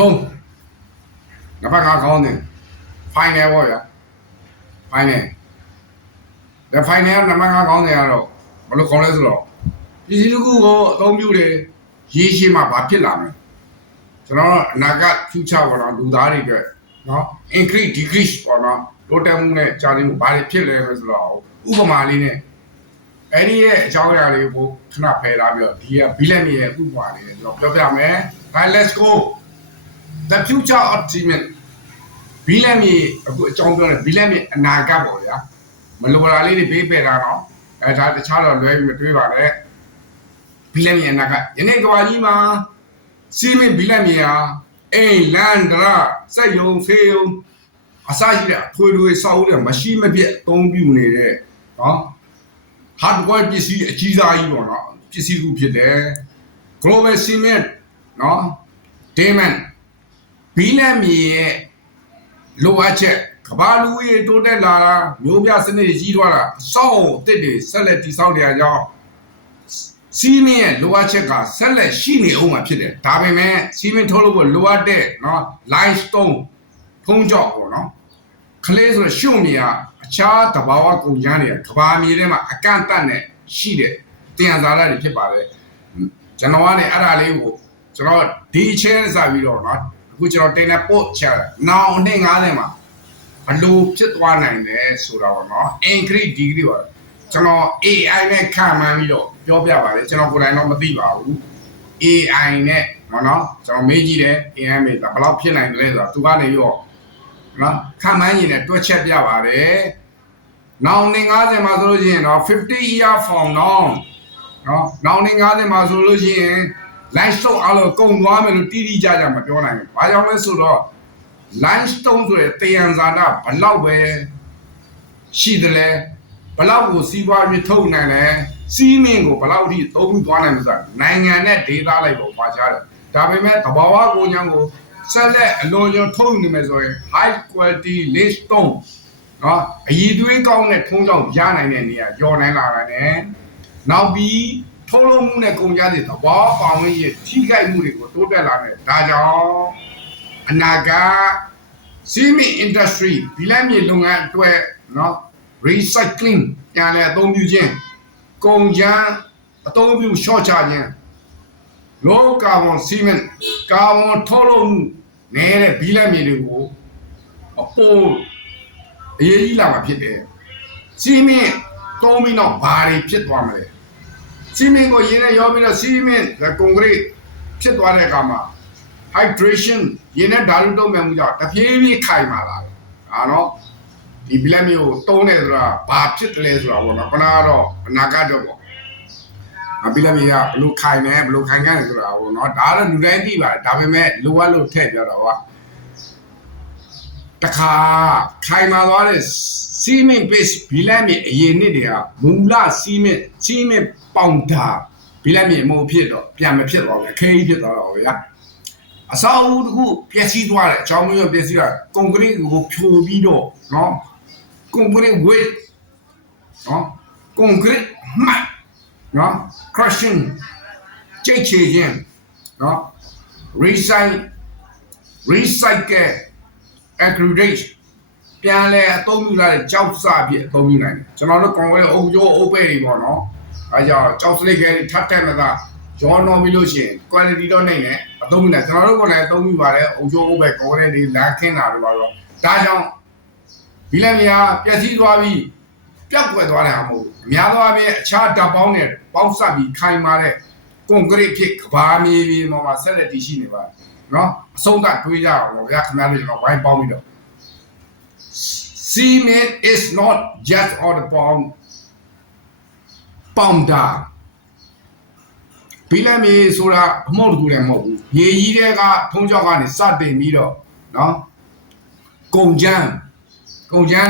ဆုံးနံပါတ်5ခေါင်းစဉ် final ပေါ့ဗျာ final ဒါ final နံပါတ်5ခေါင်းစဉ်ကတော့ဘယ်လိုခေါ်လဲဆိုတော့ဒီစီတစ်ခုကိုအသုံးပြုတယ်ရေးရှင်းမှဘာဖြစ်လာမလဲကျွန်တော်အနာဂတ် future ပေါ့နော်လူသားတွေအတွက်နော် increase decrease ပေါ့နော်တိုးတက်မှုနဲ့ကြာနေမှုဘာတွေဖြစ်လဲဆိုတော့ဥပမာလေးနဲ့အဲ့ဒီရဲ့အကြောင်းအရာတွေကိုခဏဖယ်ထားပြီးတော့ဒီကဘီလက်မြေရဲ့ဥပမာလေးနဲ့ကျွန်တော်ပြောပြမယ် Right let's go the future of cement ဘီလက်မြေအခုအကြောင်းပြောတယ်ဘီလက်မြေအနာဂတ်ပေါ့ဗျာမလိုတာလေးတွေဘေးပယ်တာတော့အဲဒါတခြားတော့လွဲပြီးမတွေးပါနဲ့ဘီလက်မြေအနာဂတ်ယနေ့ကဘာကြီးမှာစီမင်းဘီလက်မြေဟာအိမ်လန်ဒရာစက်ယုံဖေးယုံအစရှိတဲ့ထွေထွေစောက်တဲ့မရှိမပြတ်အသုံးပြုနေတဲ့နော် hardware ပစ္စည်းအကြီးစားကြီးပေါ့နော်ပစ္စည်းခုဖြစ်တယ် global cement နော် demand ဘီလက်မြေရဲ့လိုအပ်ချက်ကဘာလူကြီးတိုးတက်လာတာမျိုးပြစနစ်ကြီးထွားတာအဆောက်အုံအသစ်တွေဆက်လက်တည်ဆောက်တဲ့အကြောင်းစီမင်းရဲ့လိုအပ်ချက်ကဆက်လက်ရှိနေအောင်မှာဖြစ်တယ်ဒါပေမဲ့စီမင်းထုတ်လုပ်ဖို့လိုအပ်တဲ့နော် limestone ထုံးကြောက်ပေါ့နော်ခလေးဆိုရှုံမြေကအခြားတဘာဝကုန်ကျန်းတွေကကဘာမြေထဲမှာအကန့်အသတ်နဲ့ရှိတဲ့တင်စားလာတွေဖြစ်ပါတယ်ကျွန်တော်ကလည်းအဲ့ဒါလေးကိုကျွန်တော်ဒီအချင်းစပြီးတော့နော်အခုကျွန်တော်တင်တဲ့ post ချတာနောင်နှစ်90မှာဘလို့ဖြစ်သွားနိုင်တယ်ဆိုတာပေါ့နော် increase degree ပါကျွန်တော် AI နဲ့ခံမှန်းပြီးတော့ပြောပြပါတယ်ကျွန်တော်ကိုယ်တိုင်တော့မသိပါဘူး AI နဲ့နော်ကျွန်တော်မေးကြည့်တယ် AI မေးတာဘယ်လောက်ဖြစ်နိုင်တယ်လဲဆိုတော့သူကနေရောနော်ခံမှန်းရင်လည်းတွက်ချက်ပြပါတယ်နောင်နှစ်90မှာဆိုလို့ရှိရင်တော့50 year from now နော်နောင်နှစ်90မှာဆိုလို့ရှိရင် limestone အလုံးကုန်သွားမယ်လို့တိတိကျကျမပြောနိုင်ဘူး။ဘာကြောင့်လဲဆိုတော့ limestone ဆိုတဲ့တယံဇာတာဘလောက်ပဲရှိတယ်လဲဘလောက်ကိုစီးပွားရေးထုတ်နိုင်လဲစီးမင်းကိုဘလောက်ထိသုံးသွားနိုင်မလဲနိုင်ငံနဲ့ဒေသလိုက်ကိုပါချတယ်။ဒါပေမဲ့သဘာဝကိုညံကိုဆက်လက်အလွန်ကျွံထုတ်နေမယ်ဆိုရင် high quality limestone နော်အည်သွေးကောင်းတဲ့ထုံးကြောင့်ရနိုင်တဲ့နေရာကျော်နိုင်လာတယ်။နောက်ပြီးထုတ်လုပ်မှုနဲ့ကုန်ကြတဲ့သဘောပေါင်းရဲ့ထိခိုက်မှုတွေကိုတိုးတက်လာတယ်ဒါကြောင့်အနာဂတ် cement industry ဒီလက်မြေလုပ်ငန်းအတွက်နော် recycling ပြန်လည်အသုံးပြုခြင်းကုန်ကြမ်းအသုံးပြုလျှော့ချခြင်း low carbon cement ကာဗွန်ထုတ်လုပ်မှုနည်းတဲ့ဘီလက်မြေတွေကိုအပေါ်အရေးကြီးလာမှာဖြစ်တယ် cement သုံးပြီးတော့ဘာတွေဖြစ်သွားမလဲစီမင်းကိုရင်းနဲ့ရောပြီးတော့စီမင်းကွန်ကရစ်ဖြစ်သွားတဲ့အခါမှာ hydration ရင်းနဲ့ဓာတ်တုံ့ပြန်မှုကြောင့်တဖြည်းဖြည်းခိုင်မာလာတယ်။ဒါတော့ဒီဘလက်မျိုးကိုတုံးတယ်ဆိုတာဘာဖြစ်တယ်လဲဆိုတာပေါ့နော်။ခဏကတော့အနာဂတ်တော့ပေါ့။ဘလက်မျိုးကဘလို့ခိုင်နေဘလို့ခိုင်ကန်ဆိုတာပေါ့နော်။ဒါတော့လူတိုင်းသိပါတယ်။ဒါပေမဲ့လိုအပ်လို့ထည့်ပြောတော့တခါခိုင်မာသွားတဲ့စီမင်း base ဘလက်မျိုးအရင်နှစ်တွေကမူလစီမင်းပေါင်တာဘီလက်မြေမို့ဖြစ်တော့ပြန်မဖြစ်တော့ဘူးအခင်းကြီးဖြစ်သွားတော့ဗျာအဆောက်အဦတစ်ခုပျက်စီးသွားတယ်အကြောင်းမျိုးပျက်စီးတာကွန်ကရစ်ကိုဖြိုပြီးတော့နော်ကွန်ကရစ်ဝေးနော်ကွန်ကရစ်မှတ်နော် crushing ချိတ်ချေခြင်းနော် recycle aggregate ပြန်လဲအသုံးပြုလာတဲ့ကြောက်စပြည့်အသုံးပြုနိုင်တယ်ကျွန်တော်တို့ကွန်ကရစ်အုပ်ကျိုးအုပ်ပဲတွေပေါ့နော်အဲကြောင့်ကြောက်စလိကဲထပ်တက်မသားရောနော်ပြီးလို့ရှိရင် quality တော့နိုင်တယ်အသုံးပြုတယ်ကျွန်တော်တို့ကလည်းအသုံးပြုပါတယ်အုပ်ကျိုးအုပ်ပဲကောတဲ့တွေလမ်းခင်းတာတွေပါတော့ဒါကြောင့်ဘီလက်မြာပျက်စီးသွားပြီးပျောက်ကွယ်သွားတယ်ဟာမဟုတ်ဘူးအများသောအားဖြင့်အခြားဓာတ်ပေါင်းနဲ့ပေါင်းစပ်ပြီးခိုင်မာတဲ့ကွန်ကရစ်ဖြစ်ကဘာမြေပြင်ပေါ်မှာဆက်လက်တည်ရှိနေပါတယ်နော်အဆုံးသတ်တွေးကြအောင်ဗျာခင်ဗျားတို့ကျွန်တော်ဝိုင်းပေါင်းပြီးတော့ cement is not just all the pounder ဘီလက်မြေဆိုတာအမှုန့်တစ်ခုလည်းမဟုတ်ဘူးရေကြီးတဲ့ကထုံးကြောက်ကနေစတင်ပြီးတော့နော်ကုန်ကြမ်း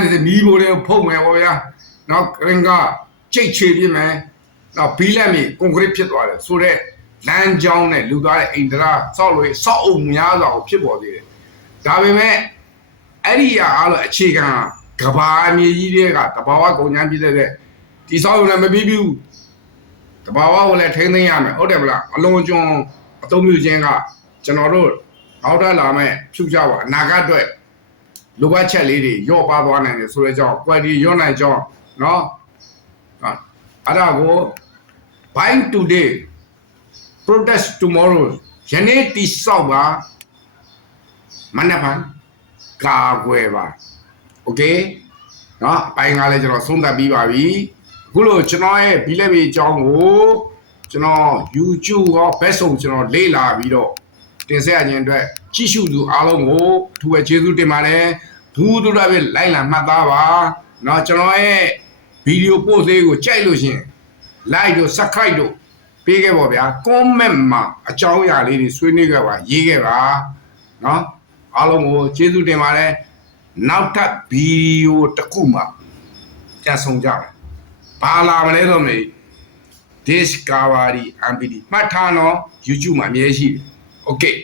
နေတဲ့မီးဘိုးတွေကိုဖုတ်မယ်ပေါ့ဗျာနော်ကရင်ကကြိတ်ချေပြမယ်နော်ဘီလက်မြေကွန်ကရစ်ဖြစ်သွားတယ်ဆိုတော့လမ်းကြောင်းနဲ့လူသားတဲ့အိန္ဒရာဆောက်လို့ဆောက်အုပ်များစွာကိုဖြစ်ပေါ်သေးတယ်ဒါပေမဲ့အဲ့ဒီအားလို့အခြေခံကဘာမြေကြီးတွေကတဘာဝကုန်ကြမ်းပြည့်တဲ့ဒီဆောက်ရုံလည်းမပြီးဘူးတဘာဝကိုလည်းထိန်းသိမ်းရမယ်ဟုတ်တယ်မလားအလုံးကျွန်းအသုံးပြုခြင်းကကျွန်တော်တို့ နောက်ထပ်လာမဲ့ဖြူကြပါအနာဂတ်အတွက်လိုအပ်ချက်လေးတွေရော့ပါသွားနိုင်တယ်ဆိုတဲ့ကြောင့် quality ရော့နိုင်ကြောင်းနော်အဲ့ဒါကို buying today protest tomorrow ယနေ့တိဆောက်ပါမနက်ဖြန်ကာကွယ်ပါโอเคနော်အပိုင်းကလည်းကျွန်တော်ဆုံးသက်ပြီးပါပြီအခုလို့ကျွန်တော်ရဲ့ဘီလက်ဘီအကြောင်းကိုကျွန်တော် YouTube ရောဘက်ဆုံးကျွန်တော်လေ့လာပြီးတော့တင်ဆက်ခြင်းအတွက်ကြည့်ရှုသူအားလုံးကိုထူးပဲကျေးဇူးတင်ပါတယ်ဘူးတို့လည်းလိုက်လာမှတ်သားပါเนาะကျွန်တော်ရဲ့ဗီဒီယိုပို့သေးကိုကြိုက်လို့ရှင် like တို့ subscribe တို့ပေးခဲ့ပါဗျာ comment မှာအကြောင်းအရာလေးတွေဆွေးနွေးခဲ့ပါရေးခဲ့ပါเนาะအားလုံးကိုကျေးဇူးတင်ပါတယ်နောက်ထပ်ဗီဒီယိုတစ်ခုမှာပြန်ဆောင်ကြမယ်ဘာလာမလဲတော့မေ Discovery MPD မှတ်ထားနော် YouTube မှာအမြဲရှိတယ် Okay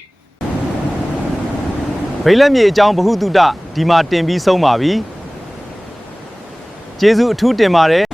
ဘိလက်မြေအကြောင်းဗဟုသုတဒီမှာတင်ပြီးဆုံးပါပြီကျေးဇူးအထူးတင်ပါတယ်